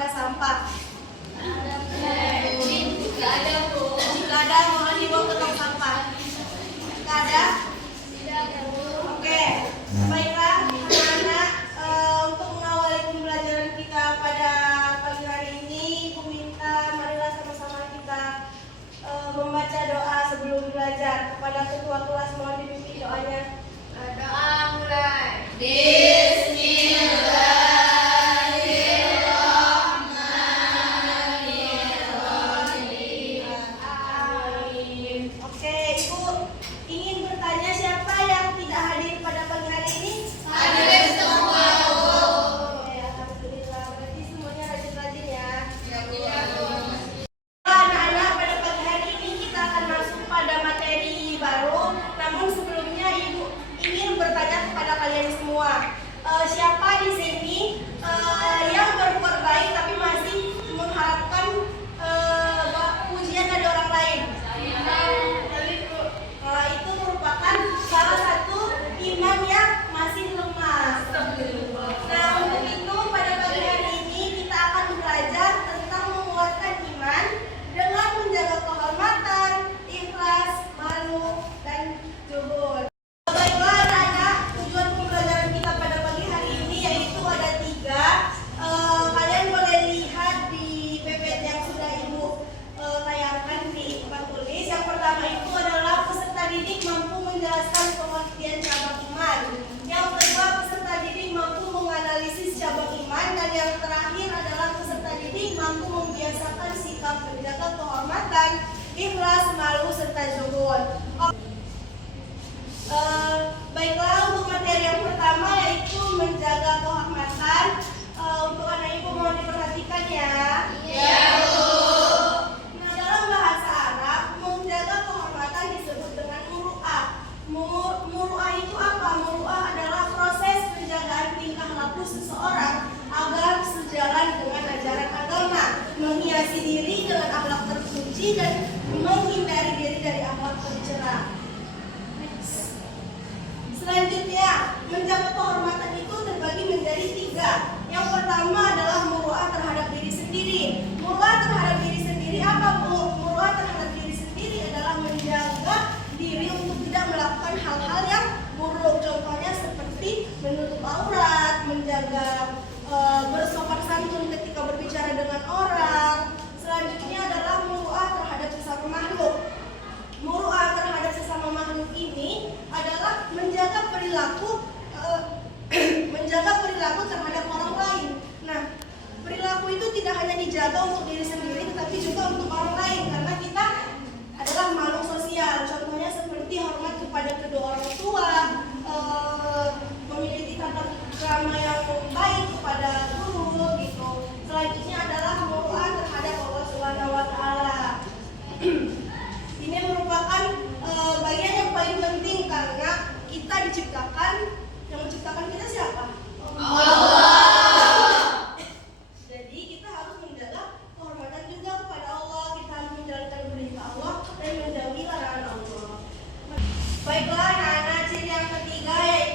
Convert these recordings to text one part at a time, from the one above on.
kepada sampah? Jika ada, mohon dibawa ke tong sampah. Jika ada? Oke, baiklah anak-anak, untuk mengawali pembelajaran kita pada pagi hari ini, Ibu minta marilah sama-sama kita membaca doa sebelum belajar. Kepada ketua kelas mohon dipimpin doanya. Doa mulai. Oke, Ibu ingin bertanya siapa yang tidak hadir pada pagi hari ini? Hadir semua, Bu. Oke, alhamdulillah. Berarti semuanya rajin-rajin ya. Ya, Bu. Anak-anak, pada pagi hari ini kita akan masuk pada materi baru. Namun sebelumnya Ibu ingin bertanya kepada kalian semua, siapa di sini yang berbuat baik tapi masih mengharapkan pujian dari orang lain? Itu merupakan salah satu iman yang masih lemah. Nah, untuk itu pada pagi hari ini kita akan belajar tentang menguatkan iman dengan menjaga kehormatan, ikhlas, malu, dan zuhud. Baiklah anak-anak, tujuan pembelajaran kita pada pagi hari ini yaitu ada 3. Kalian boleh lihat di PPT yang sudah Ibu tayangkan di tempat tulis. Yang pertama itu adalah peserta didik mampu menjelaskan pengertian cabang iman. Yang kedua, peserta didik mampu menganalisis cabang iman. Dan yang terakhir adalah peserta didik mampu membiasakan sikap menjaga kehormatan, ikhlas, malu, serta zuhud. Baiklah, untuk materi yang pertama yaitu menjaga kehormatan. Untuk anak ibu mohon diperhatikan ya. Iya, Bu. Nah, dalam bahasa Arab, menjaga kehormatan disebut dengan muru'ah. Muru'ah itu apa? Muru'ah adalah proses penjagaan tingkah laku seseorang agar sejalan dengan ajaran agama, menghiasi diri dengan akhlak terpuji dan menghindari diri dari akhlak tercela. Selanjutnya, menjaga kehormatan itu terbagi menjadi 3. Yang pertama adalah muru'ah terhadap diri sendiri. Muru'ah terhadap diri sendiri apa, Bu? Muru'ah terhadap diri sendiri adalah menjaga diri untuk tidak melakukan hal-hal yang buruk. Contohnya seperti menutup aurat, menjaga bersopan santun ketika berbicara dengan orang. Selanjutnya adalah muru'ah terhadap sesama makhluk. Muru'ah terhadap sesama makhluk ini adalah menjaga perilaku terhadap orang lain. Nah, perilaku itu tidak hanya dijaga untuk diri sendiri, tetapi juga untuk orang lain, karena kita adalah makhluk sosial. Contohnya seperti hormat kepada kedua orang tua, memiliki tata krama yang baik kepada guru, gitu. Selanjutnya adalah muru'ah terhadap Allah Subhanahu wa Ta'ala. Ini merupakan bagian yang paling penting karena kita diciptakan, yang menciptakan kita siapa? Allah. Jadi kita harus menjaga kehormatan juga kepada Allah. Kita harus menjalankan perintah Allah dan menjauhi larangan Allah. Baiklah anak-anak, ciri yang ketiga yaitu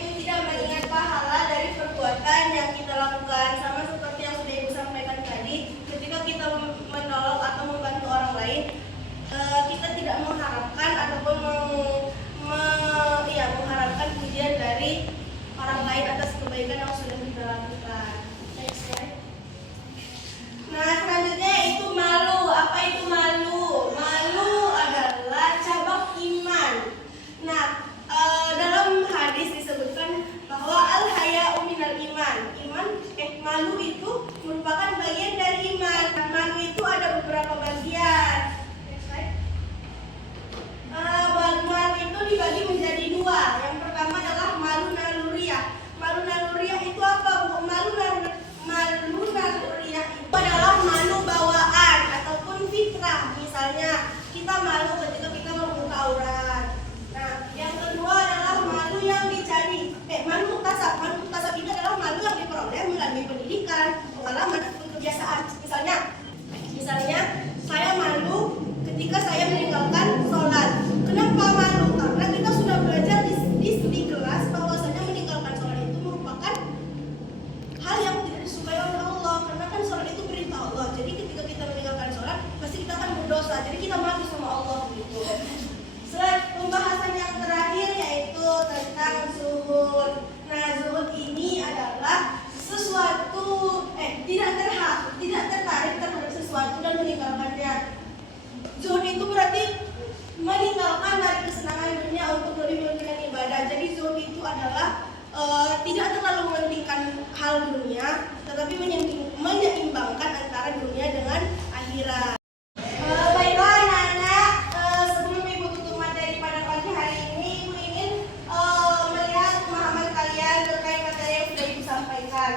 tidak terlalu mementingkan hal dunia, tetapi menyeimbangkan antara dunia dengan akhirat. Baiklah anak-anak, sebelum Ibu tutup materi pada pagi hari ini, Ibu ingin melihat pemahaman kalian terkait materi yang sudah Ibu sampaikan.